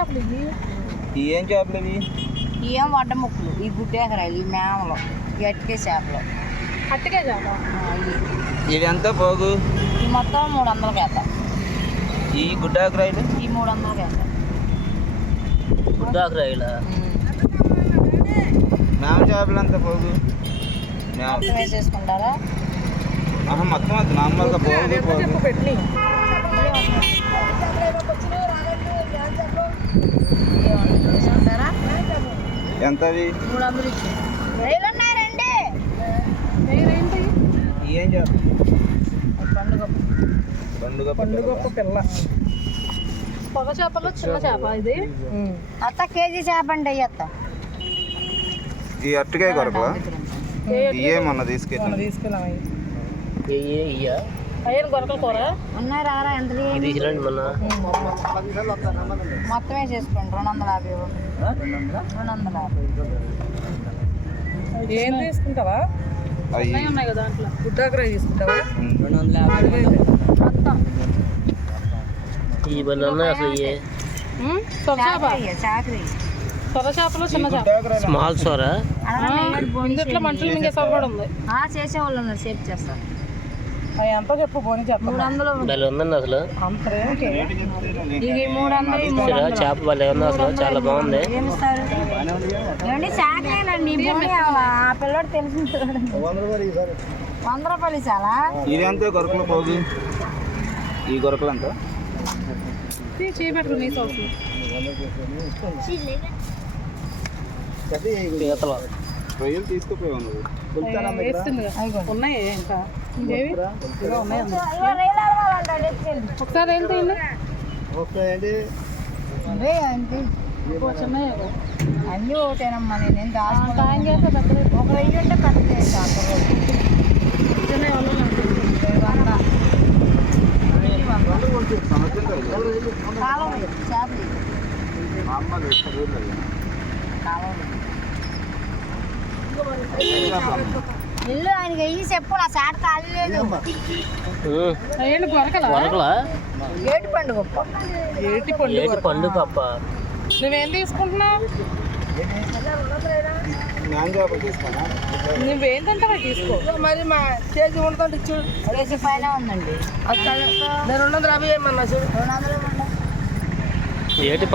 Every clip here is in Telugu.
చేపలు ఇవి? ఈ ఏం చేపలు ఇవి? ఏం వడ్డ ముక్కలు. ఈ గుడ్డేకరాలు ఈ మేమలు ఈ అట్టికే చేపలు. అట్టకే చేప? ఆ, ఇవి. ఇవి ఎంత పోగు? ఈ మొత్తం మూడు వందలకి వేద్దాం ఈ గుడ్డాకురాయిలు ఈ మూడు వందలకి వేద్దాం గుడ్డాకురాయిలా మేమ చేపలు ఎంత పోగు? మేమ. మొత్తం వేసేసుకుంటారా? మొత్తం అది నార్మల్గా పోగు పోగు చెప్పు పెట్టి ఏమంటారు? వేసుకుంటారా ఎంత మూడు వందలు ఇచ్చి ఏం చేపలు పండుగ. పండుగ పండు గొప్ప పిల్ల. పొగ చేపలో చిన్న చేప ఇది. అత్త కేజీ చేపండి అయ్యత్త. ఈ అట్టుకాయ కొరకలా? ఇయే మొన్న మనం తీసుకెళ్ళి తీసుకెళ్ళాం అవి ఇయ్యా? అయ్యను గొరకల కూర? ఉన్నాయి రారా ఎంత ఇది తీసుకురండి మొన్న మొత్తం వేసేసుకోండి రెండు వందల యాభై. రెండు వందల యాభై. ఏం తీసుకుంటావా? ఉన్నాయి ఉన్నాయి కదా దాంట్లో. తీసుకుంటావా రెండు వందల యాభై ఉన్నాయి అసలు సొర చేపలో చిన్న చేప. స్మాల్ సోరా? ఇందుట్లో మనుషులు మింగే సొర కూడా ఉంది. ఆ చేసేవాళ్ళు ఉన్నారు సేఫ్ చేస్తారు. ఎంతో చెప్పు పోనీ మూడు చెప్పండి వందలు భలే ఉందండి అసలు. అంత రేటు ఇది మూడు వందలు ఈ మూడు చూసారా చేప భలే ఉంది అసలు. చాలా బాగుంది. ఏమండి చాకరీలండి పోనీ అవ్వాలా? ఆ పిల్లడు తెలిసిన వంద రూపాయలు చాలా ఇది పోగు. ఈ నీ సోసు. పీతలు రొయ్యలు వేస్తుంది కదా. ఉన్నాయి ఇంకా ఒకసారి వెళ్తే అన్నీ ఒకటేనమ్మా నేను దాచుకుంటా సాయం చేస్తే ఒక వెయ్యి ఉంటే పెద్దది చేస్తా చిన్నవి వాళ్ళు వంద సంవత్సరం కాదు. కాలం ఇల్లు ఆయనకి వెయ్యి చెప్పు నా లేదు ఏంటి గొరకల వరకలా ఏటి పండు గొప్ప? ఏటి పండు ఏటి పండు కప్ప నువ్వేం తీసుకుంటున్నావు? తీసుకో. మరి మా కేజీ ఉంటుంది చూడు. కేజీ పైన ఉందండి. నేను రెండు వందల యాభై ఏమన్నా చూడు. రెండు వందలు. ఏటి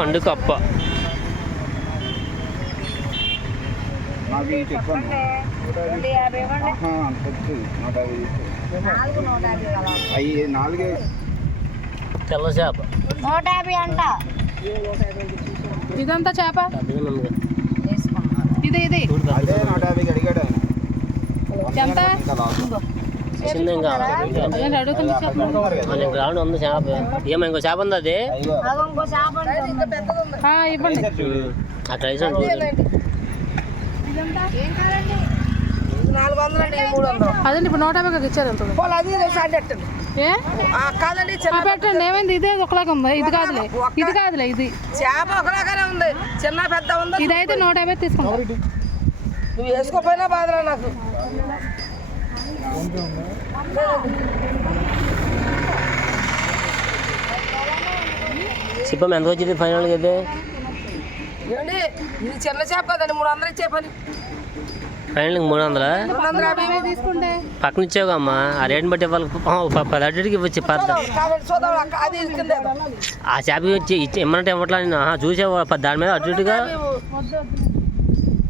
నాలుగు తెల్ల చేప. నూట యాభై అంట. ఇదంతా చేప? ఇది ఇది. నూట యాభైకి అడిగాడు ఎంత? గ్రౌండ్ ఉంది చేప ఏమో ఇంకో చేప ఉంది అది? ఇవ్వండి. వేసాను నాలుగు వందలు అండి మూడు వందలు అదండి ఇప్పుడు నూట యాభైకి ఇచ్చారు ఎంత అది ఏ? కాదండి పెట్టండి. ఏమైంది? ఇదే ఒకలాగా ఉంది? ఇది కాదులే. ఇది కాదులే ఇది. చేప ఒకలాగానే ఉంది. చిన్న పెద్ద ఉంది? ఇదైతే నూట యాభై తీసుకుంటా. నువ్వు వేసుకోపోయినా బాధరా నాకు? సిప్పం ఎంత వచ్చింది? ఫైనల్గా అయితే? ఇది చిన్న చేప కదండి మూడు వందలు ఇచ్చే పని. ఫైనల్ మూడు వందలా? రెండు పక్కన ఇచ్చావు ఆ రేటుని బట్టి వాళ్ళకి పది అడ్డకి ఇవ్వచ్చు పద్ద కాబట్టి ఆ చేపకి వచ్చి ఇచ్చి ఇమ్మనంటే ఇవ్వట్లా నేను. చూసావు దాని మీద అటు ఇటుగా.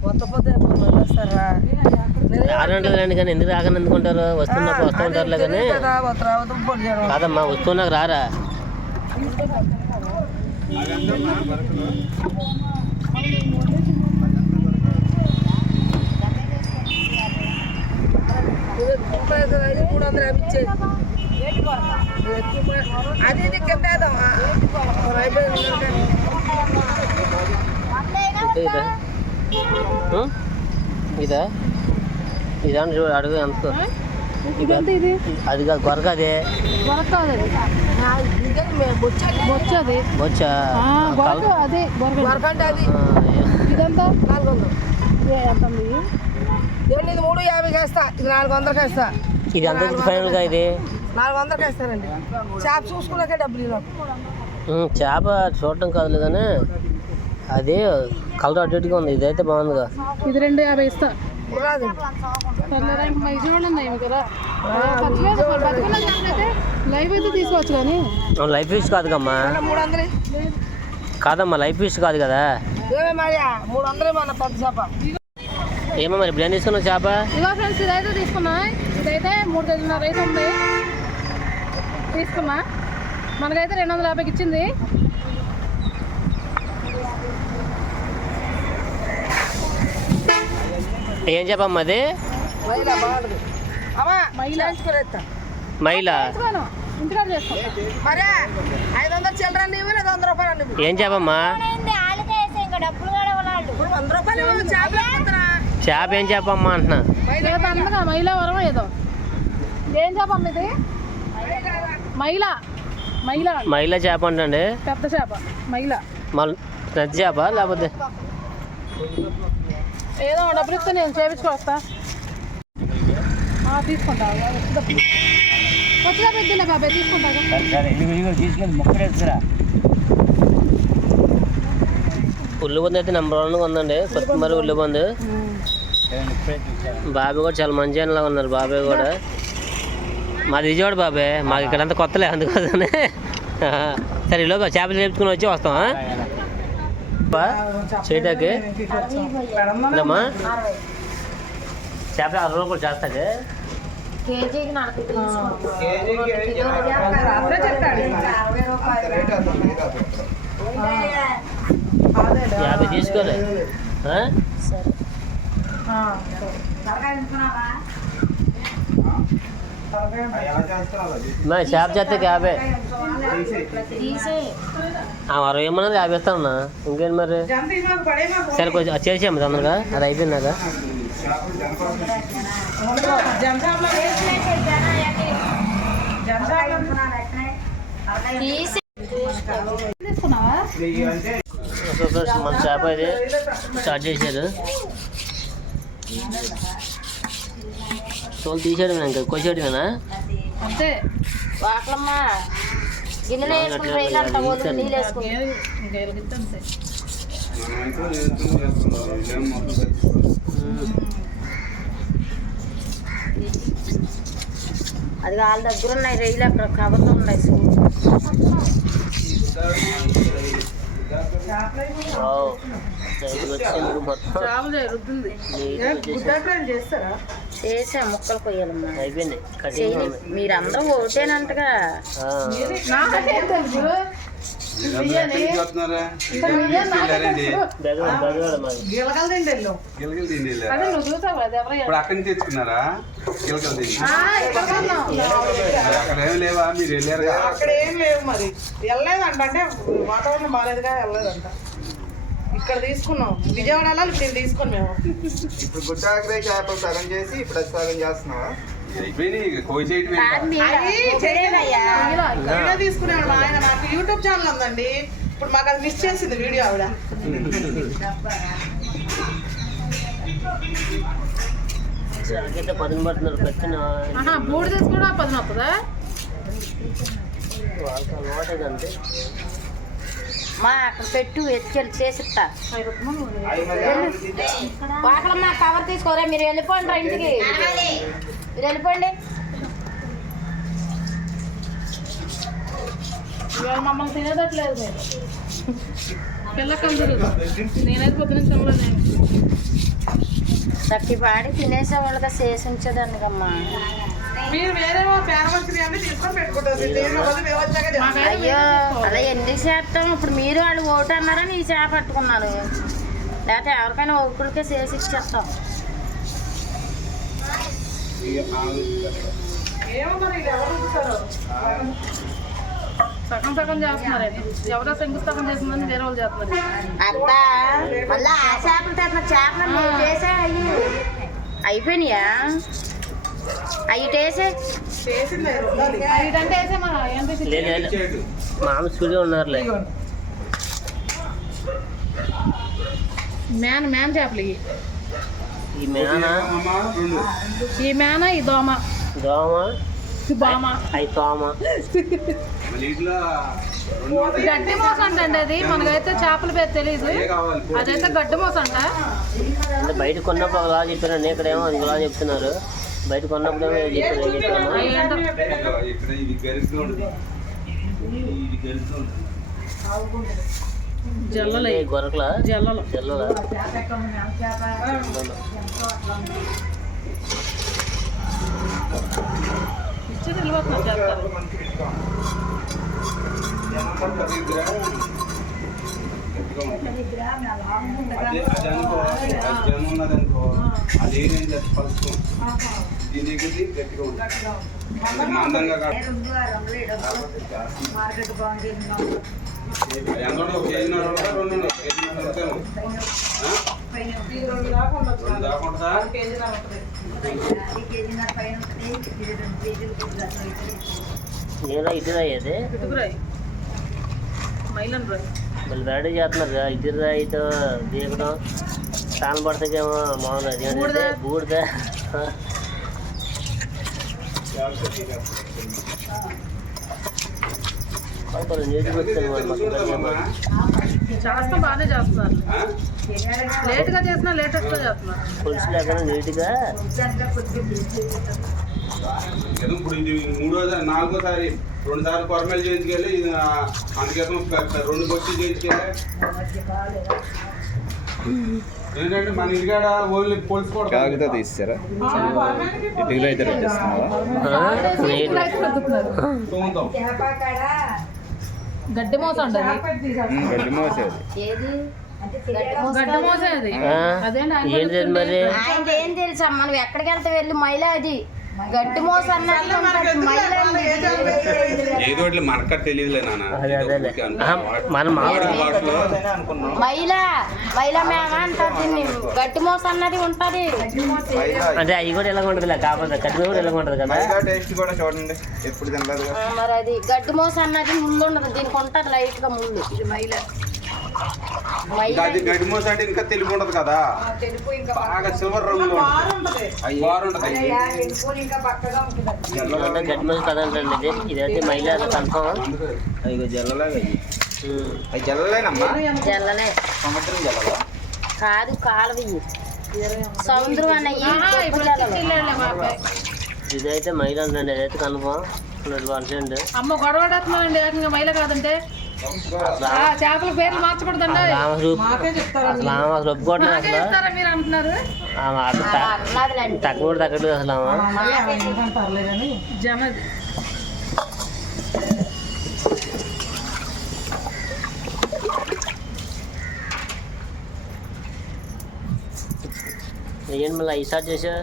కొత్త పొద్దు కానీ ఎందుకు రాకని ఎందుకుంటారు? వస్తున్నప్పుడు వస్తూ ఉంటారులే కానీ. కదా వస్తారా పొడి కాదమ్మా వస్తున్నాక రారా. మూడు వందల యాభై ఇచ్చే అది ఇది కింద. ఇదా? ఇదా? చూడు అడుగు ఎంత? అది కాదు గొరక అదే. గొరక కాదు అది. బొచ్చది గొరక అదే గొరక. వరకంటే అది. ఇదంతా? నాలుగు వందలు. మూడు యాభైకి వేస్తా. ఇది నాలుగు వందలకి వేస్తా. ఇది ఎంత ఫైనల్గా ఇది. నాలుగు వందలకి చేప చూసుకున్నాకే డబ్బులు చేప చూడటం కాదులే కానీ అది కలర్ అటు ఇటుగా ఉంది. ఇదైతే బాగుందిగా. ఇది రెండు యాభై ఇస్తా. కదా. అయితే తీసుకోవచ్చు కానీ. లైఫ్ ఫిష్ కాదుకమ్మా. మూడు వందలు. కాదమ్మా లైఫ్ ఫిష్ కాదు కదా. ఏమే మరి ఇప్పుడు ఏం తీసుకున్నావు చేప? ఇదిగో ఫ్రెండ్స్ ఇదైతే తీసుకున్నా. ఇదైతే మూడు కేజీన్నర రైస్ ఉంది. తీసుకున్నా మనకైతే రెండు వందల యాభైకి ఇచ్చింది ఏం చెప్పమ్మా అది? మైలా ఏం చెప్పమ్మా. చేప ఏం చెప్పమ్మా అంటున్నా? ఏదో అందగా మైలా వరం ఏదో ఏం చేపమ్మ ఇది? మైలా మైలా అంట. మైల చేప అంటండి. పెద్ద చేప మైలా మళ్ళీ పెద్ద చేప లేకపోతే? ఏదో డబ్బులు ఇస్తే నేను చేపించుకొస్తా తీసుకుంటా. అయితే నెంబర్ వన్గా ఉందండి. కొత్తిమీర ఉల్లిపంది బాబాయ్ కూడా చాలా మంచి ఉన్నారు. బాబాయ్ కూడా. మాది విజయవాడ బాబాయ్ మాకు ఇక్కడంతా కొత్తలే అందుకోసమే. సరే ఈలోగా చేపలు చేపించుకుని వచ్చి వస్తాం చేయటానికి ఇదమ్మా. చేపలు అరవై రూపాయలు. నలభై యాభై తీసుకోలే? మా చేప చేస్తే యాభై అరవై ఏమన్నది? యాభై ఇస్తానన్నా ఇంకేంటి మరి? సరే కొంచెం చేసేయమ్మ తొందరగా. అది అయిపోయిందాక ఫ్రెండ్స్ మన చేప ఇది స్టార్ట్ చేశారు తోలు తీసేయడం ఇంకా కోసేయడమేనా? అంతే. గిన్నెలో వేసుకుని నీళ్ళు వేసుకుని ఇంకా ఎలాగిస్తే అంతే. అది వాళ్ళ దగ్గర ఉన్నాయి రైలు అక్కడ కవర్లో ఉన్నాయి చేసా ముక్కలు కొయ్యాలమ్మా అయిపోయింది కటింగ్ చేయని ఉంది మీరందరూ ఒకటేనంటగా ఇప్పుడు అక్కడి నుంచి తెచ్చుకున్నారా? గిలకల తిండి అక్కడ ఏమి లేవా? మీరు వెళ్ళారు అక్కడ ఏం లేవు మరి. వెళ్ళలేదంట. అంటే వాతావరణం బాగాలేదుగా వెళ్ళలేదంట. ఇక్కడ తీసుకున్నాం. విజయవాడలో ఇప్పుడు తీసుకుని మేము. ఇప్పుడు గుట్టాగ్రే చేపలు సగం చేసి ఇప్పుడు సగం చేస్తున్నావా? వీడియో తీసుకునేవాడు మా ఆయన నాకు యూట్యూబ్ ఛానల్ ఉందండి. ఇప్పుడు మాకు అది మిస్ చేసింది వీడియో ఆవిడ. బూడి తీసుకున్నా పది వాళ్ళకి అలవాటే అంతే మా అక్కడ పెట్టు ఎత్తుకెళ్ళి చేసిస్తా. వాకలమ్మ కవర్ తీసుకోరా మీరు వెళ్ళిపోండి రా ఇంటికి. మీరు వెళ్ళిపోండి. మమ్మల్ని తినేదట్లేదు మీరు. పిల్లకలు నేనైతే పొద్దున తట్టి పాడి తినేసే వాళ్ళగా చేసి ఉంచేదానికమ్మా మీరు వేరే తీసుకొని. అయ్యో అలా ఎందుకు చేస్తాం? ఇప్పుడు మీరు వాళ్ళు ఓటు అన్నారని ఈ చేప పట్టుకున్నాను లేకపోతే ఎవరికైనా ఒకరికే చేసి ఇచ్చేస్తాం. ఏమో మరి ఇది ఎవరు చూస్తారో సగం సగం చేస్తున్నారు ఎవరో శంకుస్థాపన చేసిందని వేరే వాళ్ళు చేస్తున్నారు. మళ్ళీ ఆ చేపలు చేపలు అయిపోయినాయా? అవి టేసే చేసింది అది ఉండాలి ఇదంటే వేసే మన ఏంటి లేదు లేదు మామ స్టూడియో ఉన్నారులే. మ్యాన్ మ్యాన్ చేపలు ఇవి ఈ మేన ఈ మేన ఈ దోమ? దోమ? ఈ బామ? అయి తోమ. గడ్డి మోస అంటండి అది. మనకైతే చేపల పేరు తెలియదు అదైతే గడ్డి మోస అంట అంటే బయట కొన్నప్పుడు ఒకలా చెప్పారండి ఇక్కడేమో ఇంకోలా చెప్తున్నారు. బయట కొన్నప్పుడు గొరకలా జల్లలు జల్లలా. ఇచ్చి వెళ్ళిపోతున్నారు చేస్తారు. అదే అది అనుకో అది జనం ఉన్నదనుకో అది ఏం పలుచుకో దీని దగ్గరది గట్టిగా ఉంటుంది మందంగా కాదు మార్కెట్ బాగుంది ఎంత ఉండదు? ఒక కేజీ నర ఉండదా? రెండు ఉండదు? కేజీ నర ఉంటేమో. ఆ? ఇది రెండు దాకా ఉండొచ్చు రెండు దాకా ఉంటుందా? ఆరు కేజీలు ఉంటుంది కేజీన్నర పైన ఉంటుంది ఇది రెండు కేజీలు కొద్దిగా అట్లా అవుతుంది. నేను ఇటురా అయ్యేది ఇటుకురాయి మైలన్ రాయి మళ్ళీ వెరైటీ చేస్తున్నారు కదా ఇటురా ఇటు దీపడం తాను పడతాకేమో మామూలుగా అదేంటంటే బూడిద. చేస్తాం బాగానే చేస్తున్నారు ఆ? లేట్గా చేసినా లేటెస్ట్గా చేస్తున్నారు పులుసు లేకుండా నీట్గా దాంట్లో కొద్దిగా పిలిచి ఏదో ఇప్పుడు ఇది మూడోసారి నాలుగోసారి రెండు సార్లు కొరమేలు చేయించుకెళ్ళి ఇది ఆ, అందుకేతం పెద్ద రెండు బొచ్చి చేయించుకెళ్ళి మన ఓన్లీ కాగితా కొడతాం తీస్తారా? ఇటుకలు అయితే గడ్డి మోస గడ్డి మోసే ఆయన ఏం తెలుసా మనం ఎక్కడికి వెళ్తే వెళ్ళి మైలా అది గడ్డి మోస. మైలా. ఏదో ఒకటి మనక్కడ తెలియదులే నాన్న. మన మైలా మైలా మేమ గడ్డి మోస అన్నది ఉంటది. అంటే అవి కూడా ఎలా ఉంటుంది కాకపోతే కట్టిన కూడా ఎలా ఉంటుంది కదా? టేస్ట్ కూడా చూడండి ఎప్పుడు తినలేదు మరి అది గడ్డి మోస అన్నది ముళ్ళు ఉండదు దీనికి ఉంటది లైట్గా ముళ్ళు ఇది మైలా అది గడ్డి మోస అంటే ఇంకా తెలుపు ఉండదు కదా. బాగా సిల్వర్ రంగులో ఉంటుంది. బాగుంటది మనిషి కదండి ఇది ఇదైతే మహిళ కన్ఫర్మ్ జల్లలాగా అవి జల్లలేనమ్మా. జల్లలే. సముద్రం జల్లలా? కాదు కాలువ సముద్రం అన్నయ్యి ఇదైతే మహిళ అండి ఇదైతే కన్ఫర్మ్ అమ్మ గొడవడేస్తున్నారండి ఏకంగా మైల కాదంటే. చేపల పేర్లు మార్చకూడదండి అసలు. ఒప్పుకోవట్లేదు తక్కువ తగ్గట్లేదు అసలు జమది. ఏంటి మళ్ళీ ఈ స్టార్ట్ చేసా?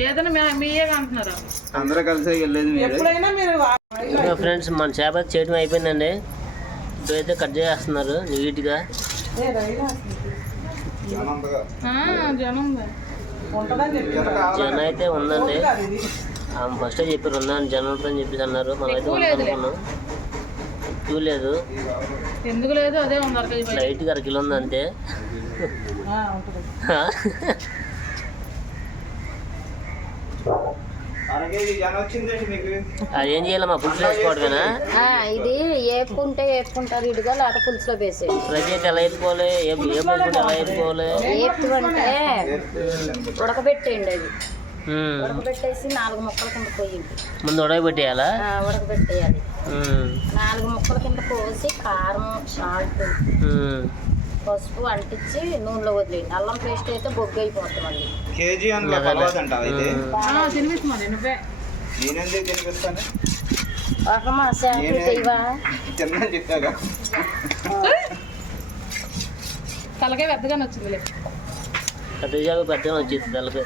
ఏదైనా మీ- మీయే అంటున్నారు? అందరూ కలిసి ఫ్రెండ్స్ మన చేప చేయడం అయిపోయిందండి. ఇప్పుడైతే కట్ చేస్తున్నారు నీట్గా. జనం చెప్పి అయితే ఉందండి. ఫస్టే చెప్పారు ఉన్నాను జనం ఉంటుందని చెప్పేసి అన్నారు. లేదులే. అనుకున్నాం. ఎక్కువ లేదు. ఎందుకు లేదు? అదే ఉంది అరకేజీ బయట. లైట్గా అర కిలో ఉంది అంతే ఆ, ఉంటుంది అలాగే ఈ జనం వచ్చింది నీకు అది ఏం చేయాలమ్మా పులుసు వేసుకోవడమేనా ఆ, ఇది ఏపుకుంటే ఏపుకుంటారు ఇటుగా లేకపోతే పులుసులో వేసేది అయితే ఎలా వేసుకోవాలి ఏ ఏ పులుసు ఎలా అంటే ఉడకబెట్టేయండి అది. ఉడకబెట్టేసి నాలుగు ముక్కల కింద పోయింది ముందు ఉడకబెట్టేయాలా? ఉడకబెట్టేయాలి. నాలుగు ముక్కల కింద పోసి కారం సాల్ట్. పసుపు అంటించి నూనెలో వదిలేయండి. అల్లం పేస్ట్ అయితే బొగ్గు అయిపోతుంది కేజీ అందులో అయితే. ఆ, తినిపిస్తున్నాను నువ్వే. నేనేందుకు తినిపిస్తాను? ఒకమా శాంపుల్ చేయవా తిన్నా చెప్పాగా. తలకే పెద్దగానే వచ్చిందిలే. పెద్ద జాబ్ పెద్దగా వచ్చింది తలకి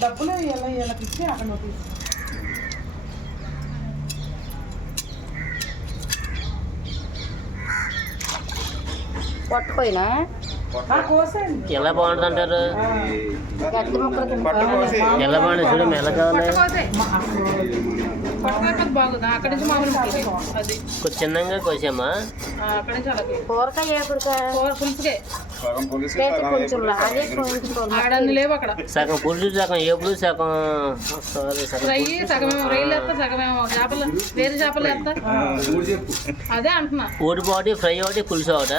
డబ్బులు ఇలా వీళ్ళకి ఇచ్చి అక్కడ పొట్టపోయినా ఎలా బాగుంటుంది అంటారు గడ్డి ముక్కలు కింద పట్టు కోసి ఎలా బాగుంటుంది చూడు ఎలా కావాలి. చిన్నగా కోసామా కూరకాయ ఏపుడుకా కూర పులుసుకే. సగం లేవు అక్కడ. సగం పులుసు సగం ఏపుడు సగం సారీ సగం ఫ్రై సగమేమో రొయ్యలు వేస్తా సగమేమో చేపలు వేరే చేపలు వేస్తా మూడు చెప్పు. అదే అంటున్నా. ఒకటి ఫ్రై ఒకటి పులుసు ఒకట.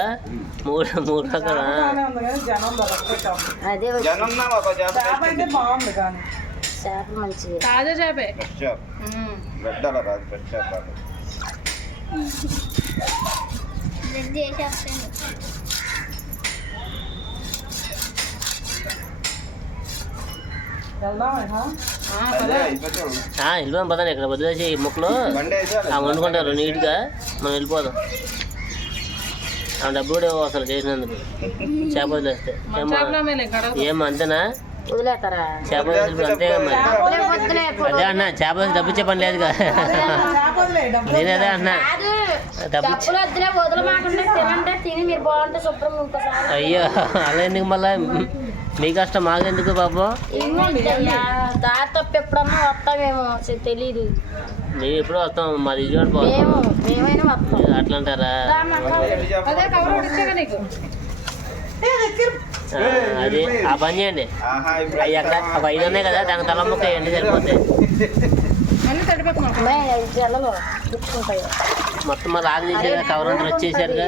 మూడు మూడు రకాల? అదే చేప మంచిది. తాజా చేపే. రాదు చేప వెళ్దాం ఇక. ఆ, అదే పద. అయిపోతాం వెళ్ళిపోదాం పదండి. ఇక్కడ వదిలేసి ముక్కలు వండుకుంటారు నీట్గా. మనం వెళ్ళిపోదాం. ఆ డబ్బు కూడా అసలు చేసినందుకు. చేప వదిలేస్తే. ఏమ్మా? అంతేనా? చేప వద్దులే అదే అన్న చేప డబ్బు ఇచ్చే పని లేదుగా. చేప వదిలే డబ్బులు నేను అదే అన్నా డబ్బు అయ్యో అలా ఎందుకు మళ్ళా? మీ కష్టం మాకెందుకు పాపం? అయ్యా దారి తప్ప ఎప్పుడన్నా వస్తామేమో తెలీదు. మేము ఎప్పుడు వస్తాం మాది విజయవాడ పోతాం. అట్లా అంటారా? అదే ఆ, పని చేయండి. అవి అక్కడ ఒక ఐదు ఉన్నాయి కదా దానికి తల ముక్క ఎండి సరిపోతాయి. మే మొత్తం ఆగి తీసేది కవర్ అంతా వచ్చేసారుగా.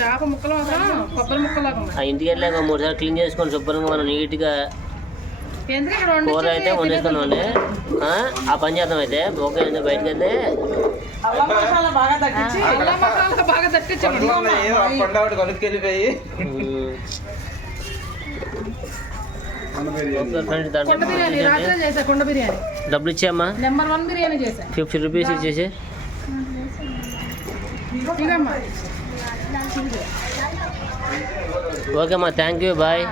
చేప ముక్కలు మాత్రం కొబ్బరి ముక్కలు లాగా ఉన్నాయి ఆ ఇంటికి వెళ్ళాక మూడు సార్లు క్లీన్ చేసుకొని శుభ్రంగా మనం నీట్గా ఎందుకు ఇక్కడ వండి కూర అయితే వండేసుకున్నామండి ఆ, ఆ పని చేద్దాం అయితే. ఓకే అండి బయటకు వెళ్తే. అల్లం మసాలా బాగా తగ్గించి అల్లం మసాలా బాగా తట్టించాము పండ్లు ఉన్నాయి ఆ పండు ఒకటి కొనుక్కెళ్ళిపోయి. ఉమ్, మన ఓకే ఫ్రెండ్స్ కుండ దాంట్లో బిర్యానీ రాత్రి చేసా కుండ బిర్యానీ? డబ్బులు ఇచ్చామ్మా నెంబర్ వన్ బిర్యానీ చేసా ఫిఫ్టీ రూపీస్ ఇచ్చేసి. ఇదమ్మా. ఓకే అమ్మా థ్యాంక్ యూ బాయ్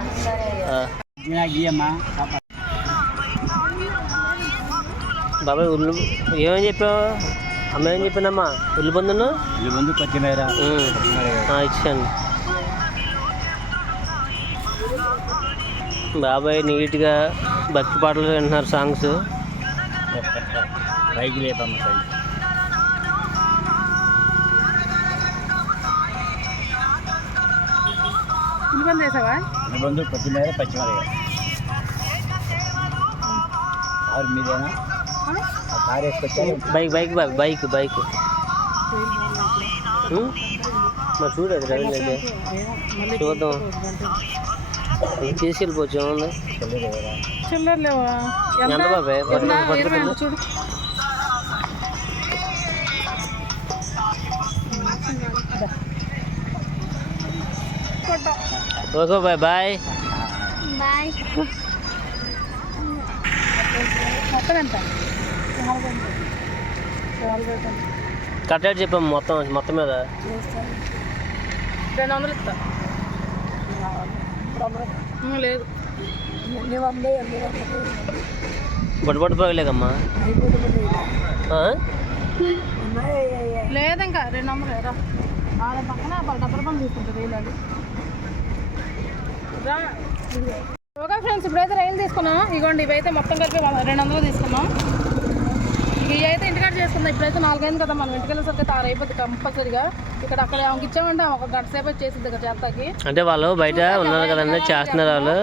బాబాయ్ ఉల్లి ఏమని చెప్పావు? అమ్మ ఏం చెప్పిందమ్మా? ఉల్లి పొందును? ఇచ్చాను. బాబాయ్ నీట్గా భక్తి పాటలు వింటున్నారు సాంగ్స్. పైకి లేపమ్మ పైకి. ఇబ్బంది చేసావా? పచ్చిమిరపకాయ ఆరు మీదేనా? కారు వేసుకొచ్చారు బైక్ బైక్ బాబు బైక్ బైక్? మరి చూడదు రవీంద్ర అయితే చూద్దాం. తీసుకెళ్ళిపోవచ్చు ఏముంది? చిల్లర లేవా? ఎంత? బాబాయ్? చూడు. ఓకే బాయ్ బాయ్ ఎంత కరెక్ట్ చెప్పాము మొత్తం మొత్తం మీద. రెండు వందలు ఇస్తా. లేదు బొట్టు బొట్టు పోయలేకమ్మా లేదు ఇంకా రెండు వందలు రా పక్కన డబ్బుల పని తీసుకుంటుంది వీళ్ళు రా ఇదిగో. ఓకే ఫ్రెండ్స్ ఇప్పుడైతే రైలు తీసుకున్నాం. ఇగోండి ఇవైతే మొత్తం కలిపి రెండు వందలు తీసుకున్నాం. ఇవి అయితే ఇంటికాడ చేసుకుందాం. ఇప్పుడైతే నాలుగైంది కదా మనం ఇంటికి వెళ్ళేసరికి తారు అయిపోద్ది కంపల్సరిగా. ఇక్కడ అక్కడ ఆమెకి ఇచ్చామంటే ఒక గంట సేపు చేసింది కదా చేస్తాకి అంటే వాళ్ళు బయట ఉన్నారు కదండి చేస్తున్నారు వాళ్ళు.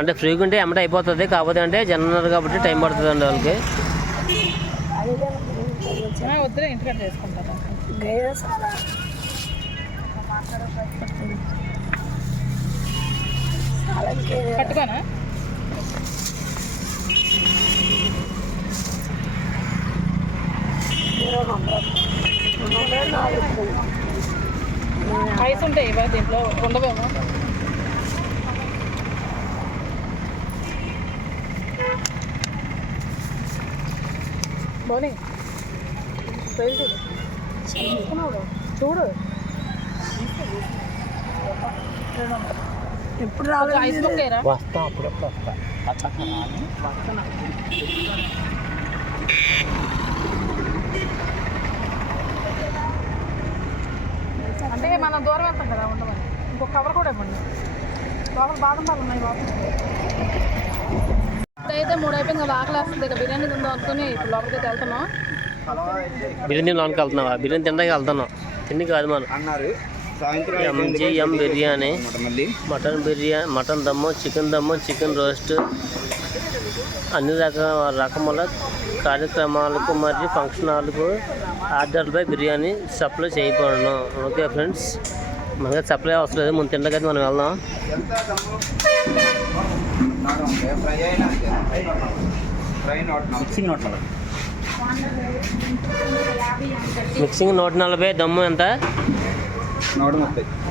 అంటే ఫ్రీగా ఉంటే ఎమ్మట అయిపోతుంది కాకపోతే అంటే జనం ఉన్నారు కాబట్టి టైం పడుతుంది అండి వాళ్ళకి. ఆ, వద్దులే ఇంటికాడ చేసుకుంటారు పట్టుకోనా? ఐస్ ఉంటాయి ఇవా దీంట్లో. ఉండవేమో. బోని. పేరు చూడు. తీసుకున్నావు చూడు. ఎప్పుడు రాలేదు వస్తా అప్పుడప్పుడు అంటే మనం దూరం వెళ్తాం కదా ఉండమని. ఇంకొక కవర్ కూడా ఇవ్వండి. లోపల బాదం పాలు ఉన్నాయి లోపల అయితే మూడు అయిపోయింది ఆకలి వస్తుంది. ఇక బిర్యానీ తిందాం అనుకుని ఇప్పుడు లోపలికి వెళ్తున్నాం. బిర్యానీ లోనికి వెళ్తున్నావా? బిర్యానీ తినడానికి వెళ్తున్నాం. తిండి కాదు మనం. అన్నారు. MGM biryani. Mutton biryani mutton dum chicken dum chicken roast. అన్ని రకాల రకముల కార్యక్రమాలకు మరియు ఫంక్షనాలకు ఆర్డర్పై బిర్యానీ సప్లై చేయబడను. Okay friends? మనకి సప్లై అవసరం లేదు. ముందు తిండకైతే మనం వెళ్దాం. మిక్సింగ్ నోట్ మిక్సింగ్ నూట నలభై దమ్ము ఎంత?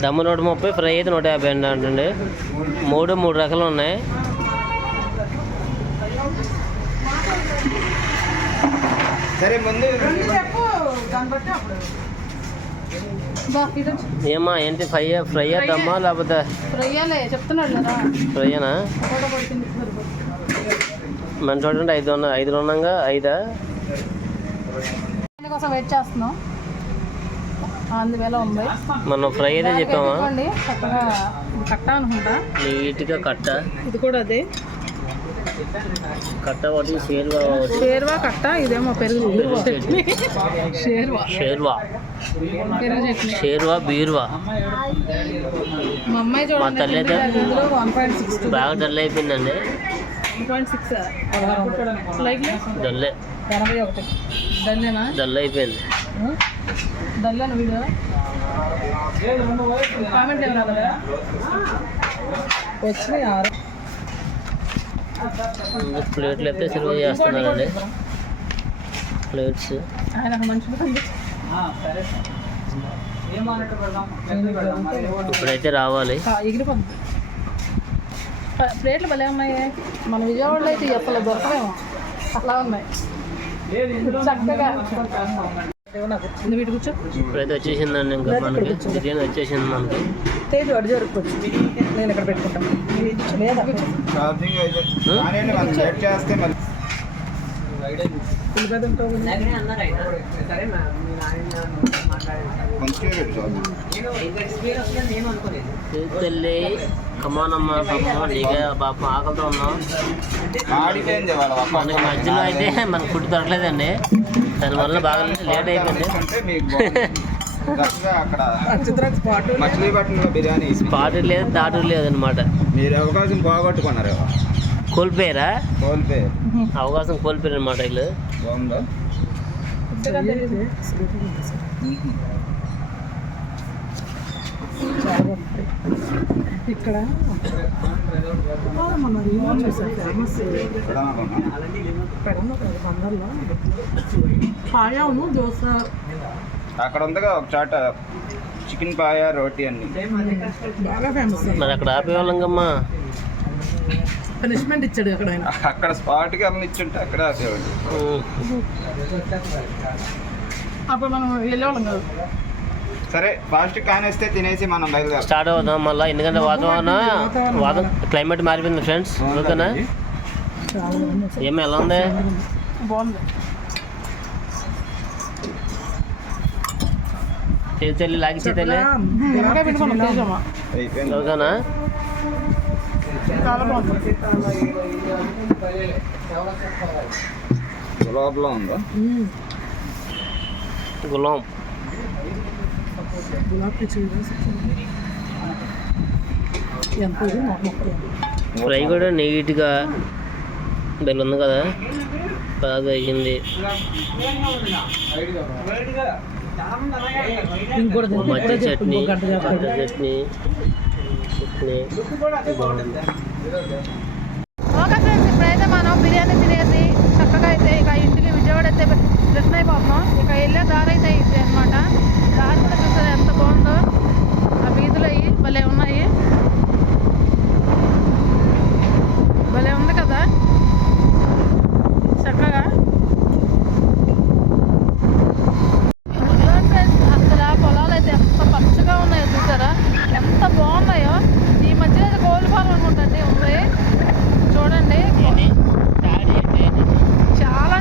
దమ్ము నూట ముప్పై ఫ్రై అయితే నూట యాభై అండి అంటండి. మూడు మూడు రకాలు ఉన్నాయి. సరే ముందు ఏమా ఏంటి ఫ్రై ఫ్రై దమ్మా లేకపోతే ఫ్రైనా మన చూడండి ఐదు ఉన్న ఐదులో ఉన్నాగా ఐదా? కోసం వెయిట్ చేస్తున్నాం. మనం ఫ్రై అయితే చెప్పామా? కట్ట అనుకుంటా. నీట్గా కట్ట. ఇది కూడా అదే. కట్ట ఒకటి షేర్వా షేర్వా కట్ట ఇదేమో పెరుగు చట్నీ. షేర్వా. షేర్వా. పెరుగు చట్నీ. షేర్వా బీర్వా. మా అమ్మాయి మా చూడండి తల్లి అయితే బాగా డల్ అయిపోయిందండి. డల్లే ఎనభై ఒకటి. డల్లేనా? డల్ అయిపోయింది డల్లేనా వీడియో కామెంట్ ఏం రాలేదా వచ్చినాయి ఆరు. ప్లేట్లు అయితే సర్వ్ చేస్తున్నారండి. ప్లేట్స్. ఆయన ఇప్పుడైతే రావాలి. ఎగిరిపోద్ది ప- ప్లేట్లు భలే ఉన్నాయి. మన విజయవాడలో అయితే అసలు దొరకలేము అలా ఉన్నాయి. చక్కగా. వీటి కూర్చో. ఇప్పుడైతే వచ్చేసిందండి ఇంకా మనకి. బిర్యానీ వచ్చేసింది మనకి. తేజు అడు జరుపుకోవచ్చు నేను ఇక్కడ పెట్టుకుంటాను. తెల్లి కమానమ్మ పాపం నీకే పాపం ఆకలితో ఉన్నాం. మనకి మధ్యలో అయితే మనకు ఫుడ్ దొరకలేదండి. దానివల్ల బాగా లేట్ అయిపోయింది. స్పాట్ మచిలీపట్నంలో బిర్యానీ ఇస్తుంది. పాటు లేదు దాటు లేదనమాట మీరు అవకాశం పోగొట్టుకున్నారు కోల్పోయారా? కోల్పే అవకాశం కోల్పోయారు అనమాట వీళ్ళు. బాగుందా? ఇక్కడ. మన ఫేమస్ బందర్లో. పాయాము దోశ. అక్కడ ఉందిగా ఒక చాట. చికెన్ పాయ రోటీ అన్ని. బాగా ఫేమస్ మరి అక్కడ ఆపేవాళ్ళంగమ్మా. పనిష్మెంట్ ఇచ్చాడు అక్కడ ఆయన. అక్కడ స్పాట్కి వెళ్ళని ఇచ్చుంటే అక్కడ ఆపేవాడు అప్పుడు మనం వెళ్ళేవాళ్ళం కాదు. సరే ఫాస్ట్ కానేస్తే తినేసి మనం బయలుదేరాం స్టార్ట్ అవుదాం మళ్ళీ. ఎందుకంటే వాతావరణం వాతావరణం. క్లైమేట్ మారిపోయింది ఫ్రెండ్స్ ఓకేనా? ఏమి ఎలా ఉంది? బాగుంది. తెలి తెల్లి లాగిచ్చే తెల్లి ఓకేనా? లోపల ఉందా? గులాం గులాబ్ పిచ్చి ఎంత ఇది నూట ముప్పై ఫ్రై కూడా నీట్గా బెల్ ఉంది కదా. బాగా అయ్యింది ఇంకోటి చట్నీ మధ్య చట్నీ చట్నీ. బాగుంది ఓకే ఫ్రెండ్స్ ఇప్పుడైతే మనం బిర్యానీ తినేసి చక్కగా అయితే ఇక ఇంటికి విజయవాడ అయితే రిటర్న్ అయిపోతున్నాం ఇక వెళ్ళే దారి అయితే ఇది అనమాట దారి కూడా చూసారు ఎంత బాగుందో? ఆ వీధులు అయ్యి భలే ఉన్నాయి. భలే ఉంది కదా? చక్కగా చూడండి friends, అసలు ఆ పొలాలు అయితే ఎంత పచ్చగా ఉన్నాయో చూసారా ఎంత బాగున్నాయో ఈ మధ్యన అయితే కోళ్ళ ఫార్మ్ అనుకుంటండి ఉంది చూడండి చాలా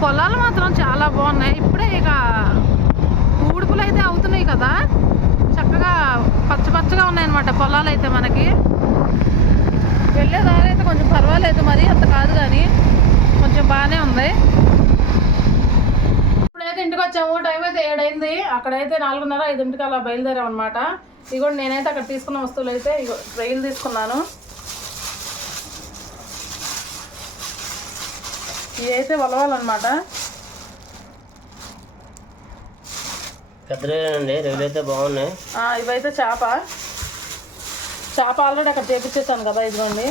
పొలాలు మాత్రం చాలా బాగున్నాయి ఇప్పుడే ఇక ఊడుపులు అయితే అవుతున్నాయి కదా చక్కగా పచ్చ పచ్చగా ఉన్నాయన్నమాట పొలాలు అయితే మనకి వెళ్ళే దారి అయితే కొంచెం పర్వాలేదు మరి అంత కాదు కానీ కొంచెం బాగానే ఉంది వచ్చాము టైం అయితే ఏడైంది. అక్కడైతే నాలుగున్నర ఐదింటికి అలా బయలుదేరాం అనమాట ఇగోండి నేనైతే అక్కడ తీసుకున్న వస్తువులు అయితే ఇగో రైలు తీసుకున్నాను. అయితే వలవాలన్నమాట. పెద్ద రేలండి రేలు అయితే బాగున్నాయి ఇవైతే చేప. చేప ఆల్రెడీ అక్కడ చేపించేసాను కదా ఇదిగోండి.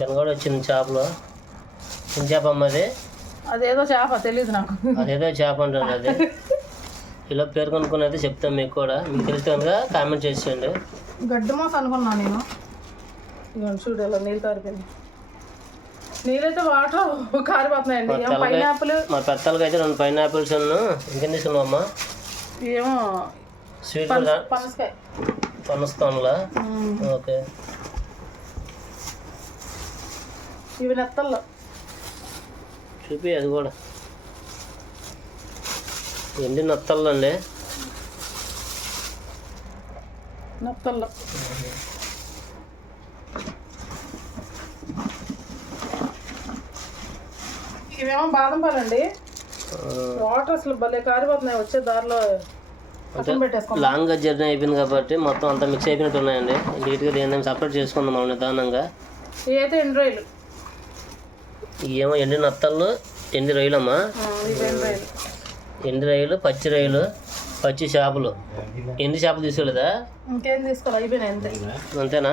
జనగడ వచ్చింది చేపలు. చేప అమ్మది. అదేదో చేప తెలియదు నాకు. అదేదో చేప అంటారు అది. ఇలా పేరు కొనుక్కుని అయితే చెప్తాం మీకు కూడా. మీకు తెలిస్తే కనుక కామెంట్ చేసేయండి గడ్డి మోస అనుకున్నా నేను. ఇదిగోండి చూడు ఇలా నీళ్ళు కారిపోయింది. నీళ్ళైతే వాటర్ కారిపోతున్నాయండి. పైనాపిల్. మా పెద్దలకి అయితే రెండు పైనాపిల్స్ ఇంకేం తీసుకున్నావు అమ్మా ఏమో స్వీట్ పనస- పనసకాయ. పనస్తానులా ఓకే. ఇవి నెత్తల్లో చూపి అది కూడా. ఎండి నత్తలు అండి నెత్తల్లో. ఇవేమో బాదం పాలండి. వాటర్ అసలు భలే కారిపోతున్నాయి వచ్చే దారిలో లాంగ్గా జర్నీ అయిపోయింది కాబట్టి మొత్తం అంతా మిక్స్ అయిపోయినట్టు ఉన్నాయండి. నీట్గా దేని సపరేట్ చేసుకుందాం మనం నిదానంగా. ఇవైతే ఎండు రొయ్యలు ఏమో ఎండి నత్తళ్ళు ఎండి రొయ్యలమ్మా. ఆ, ఇవి ఎండు రొయ్యలు పచ్చి రొయ్యలు పచ్చి చేపలు. ఎండి చేపలు తీసుకోలేదా? ఇంకేం తీసుకోవాలి? అంతేనా?